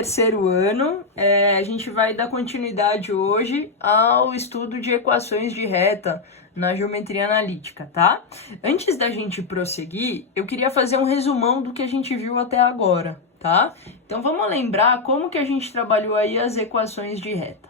terceiro ano. A gente vai dar continuidade hoje ao estudo de equações de reta na geometria analítica, tá? Antes da gente prosseguir, eu queria fazer um resumão do que a gente viu até agora, tá? Então vamos lembrar como que a gente trabalhou aí as equações de reta.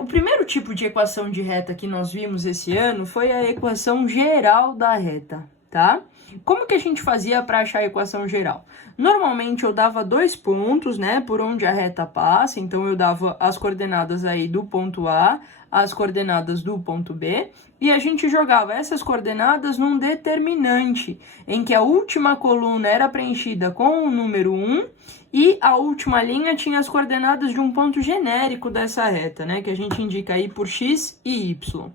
O primeiro tipo de equação de reta que nós vimos esse ano foi a equação geral da reta, tá? Como que a gente fazia para achar a equação geral? Normalmente eu dava 2 pontos, né, por onde a reta passa, então eu dava as coordenadas aí do ponto A, as coordenadas do ponto B, e a gente jogava essas coordenadas num determinante, em que a última coluna era preenchida com o número 1 e a última linha tinha as coordenadas de um ponto genérico dessa reta, né, que a gente indica aí por x e y.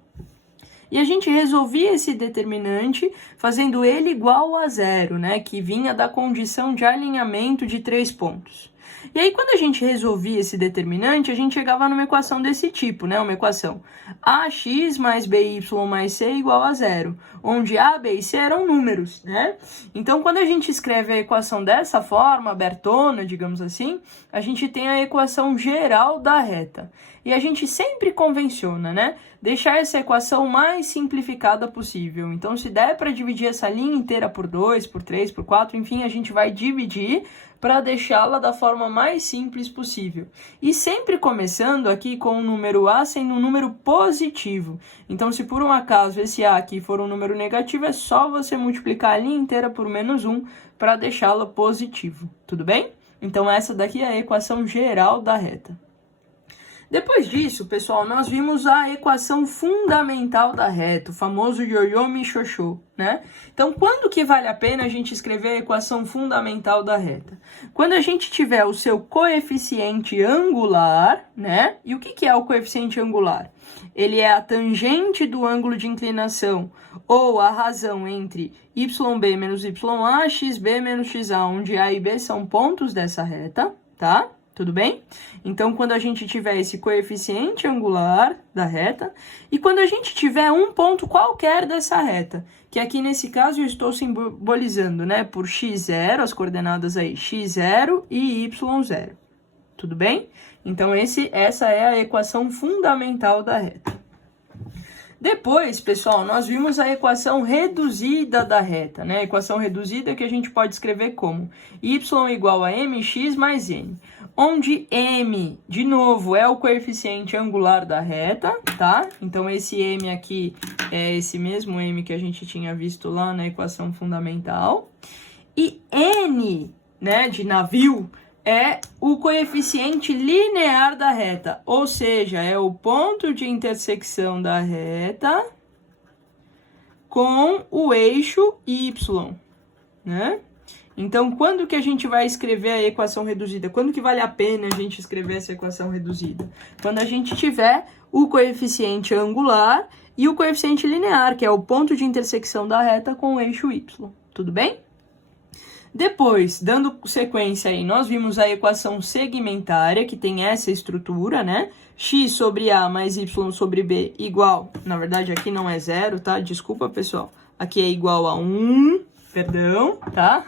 E a gente resolvia esse determinante fazendo ele igual a zero, né? Que vinha da condição de alinhamento de 3 pontos. E aí, quando a gente resolvia esse determinante, a gente chegava numa equação desse tipo, né? Uma equação ax mais by mais c igual a zero, onde a, b e c eram números, né? Então, quando a gente escreve a equação dessa forma, abertona, digamos assim, a gente tem a equação geral da reta. E a gente sempre convenciona, né? Deixar essa equação mais simplificada possível. Então, se der para dividir essa linha inteira por 2, por 3, por 4, enfim, a gente vai dividir para deixá-la da forma mais simples possível. E sempre começando aqui com o número A sendo um número positivo. Então, se por um acaso esse A aqui for um número negativo, é só você multiplicar a linha inteira por menos 1 para deixá-la positivo. Tudo bem? Então, essa daqui é a equação geral da reta. Depois disso, pessoal, nós vimos a equação fundamental da reta, o famoso Yoyomi-Shoshô, né? Então, quando que vale a pena a gente escrever a equação fundamental da reta? Quando a gente tiver o seu coeficiente angular, né? E o que é o coeficiente angular? Ele é a tangente do ângulo de inclinação, ou a razão entre yb menos ya, xb menos xa, onde a e b são pontos dessa reta, tá? Tudo bem? Então, quando a gente tiver esse coeficiente angular da reta, e quando a gente tiver um ponto qualquer dessa reta, que aqui nesse caso eu estou simbolizando, né, por x0, as coordenadas aí, x0 e y0. Tudo bem? Então, essa é a equação fundamental da reta. Depois, pessoal, nós vimos a equação reduzida da reta, né? A equação reduzida que a gente pode escrever como y igual a mx mais n, onde m, de novo, é o coeficiente angular da reta, tá? Então, esse m aqui é esse mesmo m que a gente tinha visto lá na equação fundamental. E n, né, de navio, é o coeficiente linear da reta, ou seja, é o ponto de intersecção da reta com o eixo y, né? Então, quando que a gente vai escrever a equação reduzida? Quando que vale a pena a gente escrever essa equação reduzida? Quando a gente tiver o coeficiente angular e o coeficiente linear, que é o ponto de intersecção da reta com o eixo y. Tudo bem? Depois, dando sequência aí, nós vimos a equação segmentária, que tem essa estrutura, né? X sobre A mais Y sobre B igual... Na verdade, aqui não é zero, tá? Desculpa, pessoal. Aqui é igual a 1, perdão, tá?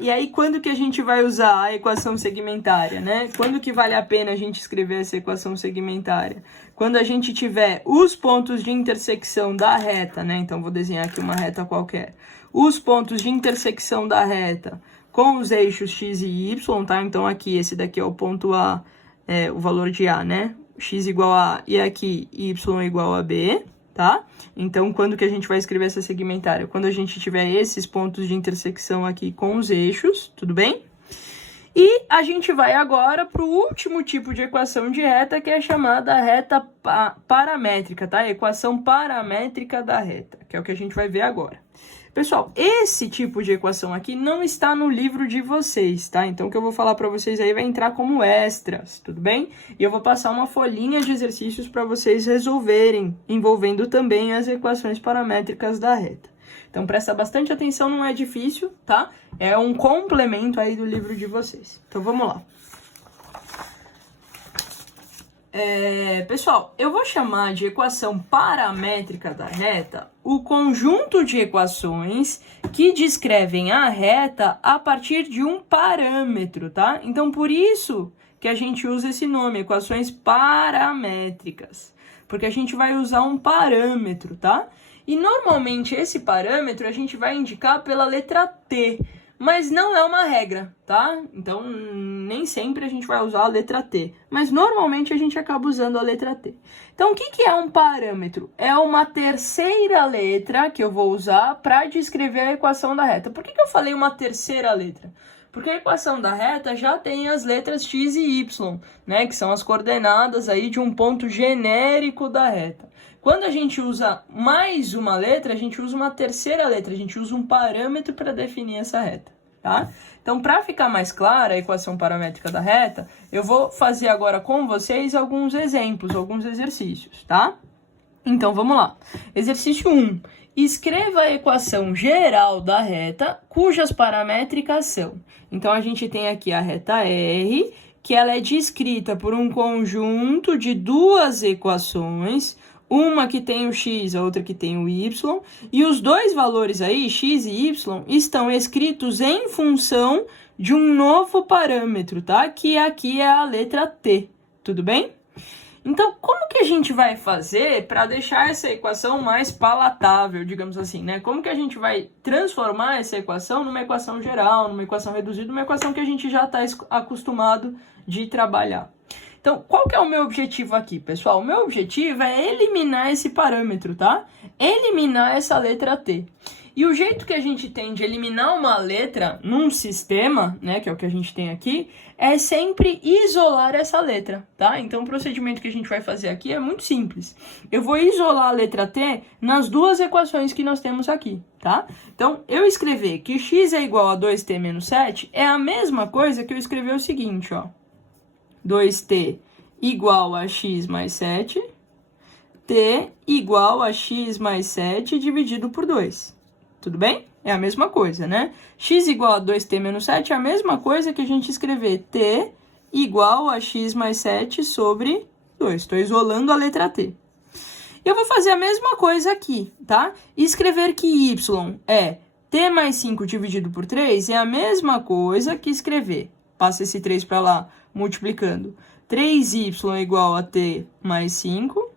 E aí, quando que a gente vai usar a equação segmentária, né? Quando que vale a pena a gente escrever essa equação segmentária? Quando a gente tiver os pontos de intersecção da reta, né? Então, vou desenhar aqui uma reta qualquer. Os pontos de intersecção da reta com os eixos x e y, tá? Então, aqui, esse daqui é o ponto A, o valor de A, né? X igual a A e aqui y igual a B, tá? Então, quando que a gente vai escrever essa segmentária? Quando a gente tiver esses pontos de intersecção aqui com os eixos, tudo bem? E a gente vai agora para o último tipo de equação de reta, que é chamada reta paramétrica, tá? Equação paramétrica da reta, que é o que a gente vai ver agora. Pessoal, esse tipo de equação aqui não está no livro de vocês, tá? Então, o que eu vou falar para vocês aí vai entrar como extras, tudo bem? E eu vou passar uma folhinha de exercícios para vocês resolverem, envolvendo também as equações paramétricas da reta. Então, presta bastante atenção, não é difícil, tá? É um complemento aí do livro de vocês. Então, vamos lá. Pessoal, eu vou chamar de equação paramétrica da reta o conjunto de equações que descrevem a reta a partir de um parâmetro, tá? Então, por isso que a gente usa esse nome, equações paramétricas, porque a gente vai usar um parâmetro, tá? E normalmente esse parâmetro a gente vai indicar pela letra T, mas não é uma regra, tá? Então, nem sempre a gente vai usar a letra T, mas normalmente a gente acaba usando a letra T. Então, o que é um parâmetro? É uma terceira letra que eu vou usar para descrever a equação da reta. Por que eu falei uma terceira letra? Porque a equação da reta já tem as letras x e y, né? Que são as coordenadas aí de um ponto genérico da reta. Quando a gente usa mais uma letra, a gente usa uma terceira letra, a gente usa um parâmetro para definir essa reta, tá? Então, para ficar mais clara a equação paramétrica da reta, eu vou fazer agora com vocês alguns exemplos, alguns exercícios, tá? Então, vamos lá. Exercício 1. Escreva a equação geral da reta, cujas paramétricas são. Então, a gente tem aqui a reta R, que ela é descrita por um conjunto de duas equações, uma que tem o x, a outra que tem o y, e os dois valores aí, x e y, estão escritos em função de um novo parâmetro, tá? Que aqui é a letra t, tudo bem? Então, como que a gente vai fazer para deixar essa equação mais palatável, digamos assim, né? Como que a gente vai transformar essa equação numa equação geral, numa equação reduzida, numa equação que a gente já está acostumado de trabalhar? Então, qual que é o meu objetivo aqui, pessoal? O meu objetivo é eliminar esse parâmetro, tá? Eliminar essa letra T. E o jeito que a gente tem de eliminar uma letra num sistema, né, que é o que a gente tem aqui, é sempre isolar essa letra, tá? Então, o procedimento que a gente vai fazer aqui é muito simples. Eu vou isolar a letra T nas duas equações que nós temos aqui, tá? Então, eu escrever que x é igual a 2t menos 7 é a mesma coisa que eu escrever o seguinte, ó. 2t igual a x mais 7, t igual a x mais 7 dividido por 2. Tudo bem? É a mesma coisa, né? X igual a 2t menos 7 é a mesma coisa que a gente escrever t igual a x mais 7 sobre 2. Estou isolando a letra t. Eu vou fazer a mesma coisa aqui, tá? Escrever que y é t mais 5 dividido por 3 é a mesma coisa que escrever. Passa esse 3 para lá, multiplicando. 3y é igual a t mais 5,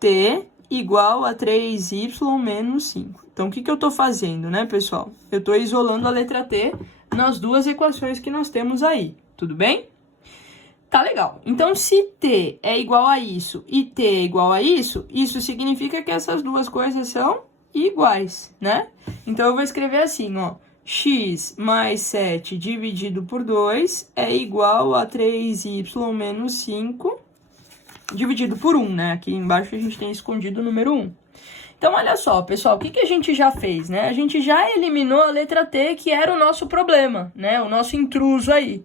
t igual a 3y menos 5. Então, o que eu estou fazendo, né, pessoal? Eu estou isolando a letra t nas duas equações que nós temos aí, tudo bem? Tá legal. Então, se t é igual a isso e t é igual a isso significa que essas duas coisas são iguais, né? Então, eu vou escrever assim, ó. X mais 7 dividido por 2 é igual a 3y menos 5 dividido por 1, né? Aqui embaixo a gente tem escondido o número 1. Então, olha só, pessoal, o que a gente já fez, né? A gente já eliminou a letra T, que era o nosso problema, né? O nosso intruso aí.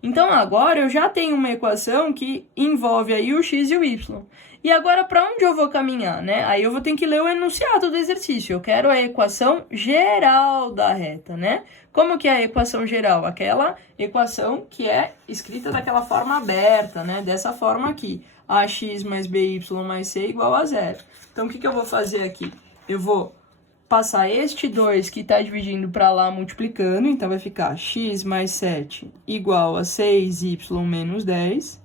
Então, agora eu já tenho uma equação que envolve aí o x e o y. E agora, para onde eu vou caminhar, né? Aí eu vou ter que ler o enunciado do exercício. Eu quero a equação geral da reta, né? Como que é a equação geral? Aquela equação que é escrita daquela forma aberta, né? Dessa forma aqui. Ax mais by mais c igual a 0. Então, o que eu vou fazer aqui? Eu vou passar este 2 que está dividindo para lá, multiplicando. Então, vai ficar x mais 7 igual a 6y menos 10.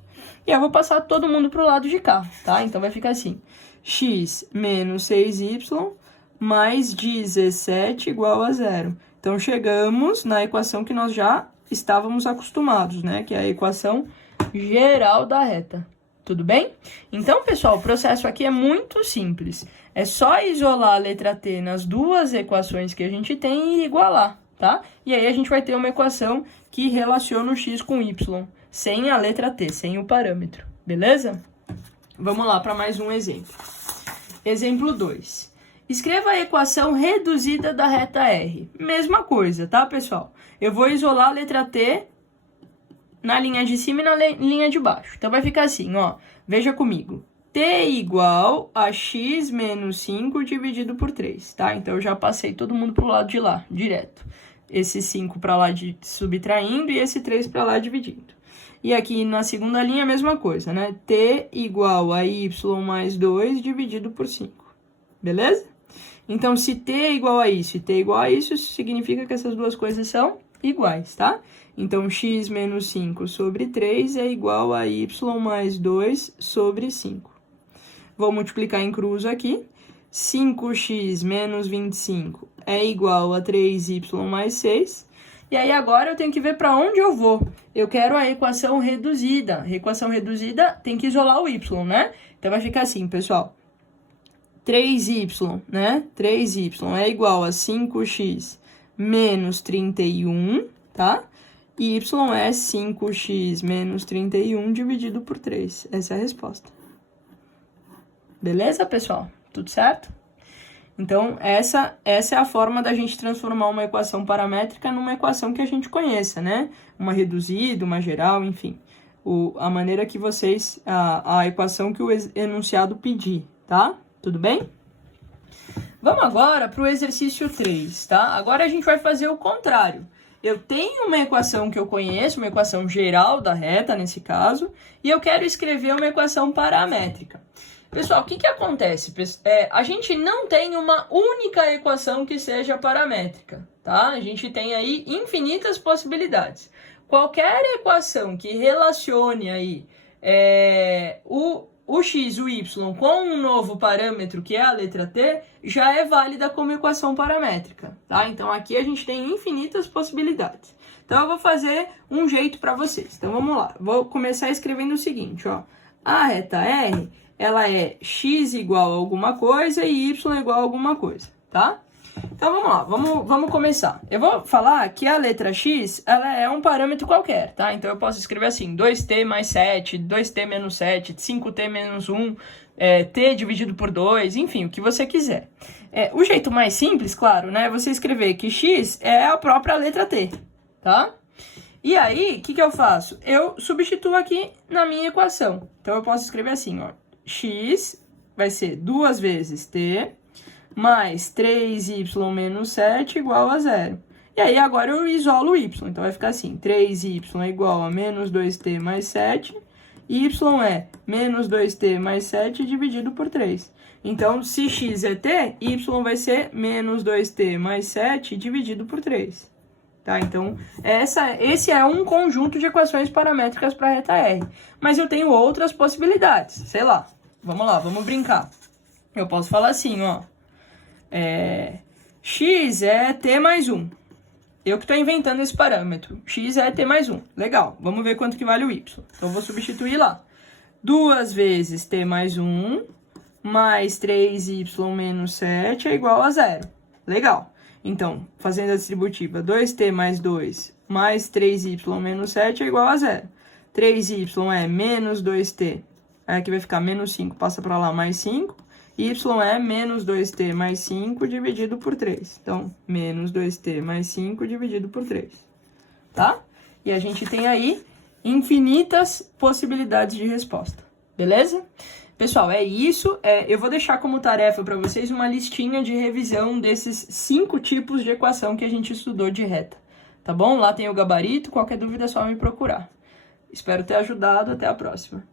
E eu vou passar todo mundo para o lado de cá, tá? Então, vai ficar assim. X menos 6y mais 17 igual a 0. Então, chegamos na equação que nós já estávamos acostumados, né? Que é a equação geral da reta. Tudo bem? Então, pessoal, o processo aqui é muito simples. É só isolar a letra T nas duas equações que a gente tem e igualar, tá? E aí a gente vai ter uma equação que relaciona o x com y, sem a letra T, sem o parâmetro, beleza? Vamos lá para mais um exemplo. Exemplo 2. Escreva a equação reduzida da reta R. Mesma coisa, tá, pessoal? Eu vou isolar a letra T na linha de cima e na linha de baixo. Então, vai ficar assim, ó. Veja comigo. T igual a x menos 5 dividido por 3, tá? Então, eu já passei todo mundo pro lado de lá, direto. Esse 5 para lá subtraindo e esse 3 para lá dividindo. E aqui na segunda linha a mesma coisa, né? T igual a y mais 2 dividido por 5. Beleza? Então, se t é igual a isso e t é igual a isso significa que essas duas coisas são iguais, tá? Então, x menos 5 sobre 3 é igual a y mais 2 sobre 5. Vou multiplicar em cruzo aqui. 5x menos 25 é igual a 3y mais 6. E aí, agora eu tenho que ver para onde eu vou. Eu quero a equação reduzida. A equação reduzida tem que isolar o y, né? Então, vai ficar assim, pessoal. 3y, né? 3y é igual a 5x menos 31, tá? E y é 5x menos 31 dividido por 3. Essa é a resposta. Beleza, pessoal? Tudo certo? Então, essa é a forma da gente transformar uma equação paramétrica numa equação que a gente conheça, né? Uma reduzida, uma geral, enfim. A maneira que vocês... A equação que o enunciado pedir, tá? Tudo bem? Vamos agora para o exercício 3, tá? Agora a gente vai fazer o contrário. Eu tenho uma equação que eu conheço, uma equação geral da reta, nesse caso, e eu quero escrever uma equação paramétrica. Pessoal, o que que acontece? A gente não tem uma única equação que seja paramétrica, tá? A gente tem aí infinitas possibilidades. Qualquer equação que relacione aí o x, o y com um novo parâmetro, que é a letra t, já é válida como equação paramétrica, tá? Então, aqui a gente tem infinitas possibilidades. Então, eu vou fazer um jeito para vocês. Então, vamos lá. Vou começar escrevendo o seguinte, ó. A reta R, ela é x igual a alguma coisa e y igual a alguma coisa, tá? Então, vamos lá, vamos começar. Eu vou falar que a letra x, ela é um parâmetro qualquer, tá? Então, eu posso escrever assim, 2t mais 7, 2t menos 7, 5t menos 1, t dividido por 2, enfim, o que você quiser. O jeito mais simples, claro, né, é você escrever que x é a própria letra t, tá? E aí, o que que eu faço? Eu substituo aqui na minha equação. Então, eu posso escrever assim, ó, x vai ser 2 vezes t mais 3y menos 7 igual a 0. E aí, agora eu isolo o y. Então, vai ficar assim, 3y é igual a menos 2t mais 7. Y é menos 2t mais 7 dividido por 3. Então, se x é t, y vai ser menos 2t mais 7 dividido por 3. Tá? Então, esse é um conjunto de equações paramétricas para a reta R. Mas eu tenho outras possibilidades. Sei lá. Vamos lá, vamos brincar. Eu posso falar assim, ó. X é t mais 1. Eu que estou inventando esse parâmetro. X é t mais 1. Legal. Vamos ver quanto que vale o y. Então, eu vou substituir lá. 2 vezes t mais 1 mais 3y menos 7 é igual a 0. Legal. Então, fazendo a distributiva, 2t mais 2 mais 3y menos 7 é igual a 0. 3y é menos 2t. Aí aqui vai ficar menos 5, passa para lá, mais 5. Y é menos 2t mais 5 dividido por 3. Então, menos 2t mais 5 dividido por 3. Tá? E a gente tem aí infinitas possibilidades de resposta. Beleza? Pessoal, é isso. Eu vou deixar como tarefa para vocês uma listinha de revisão desses 5 tipos de equação que a gente estudou de reta. Tá bom? Lá tem o gabarito. Qualquer dúvida é só me procurar. Espero ter ajudado. Até a próxima.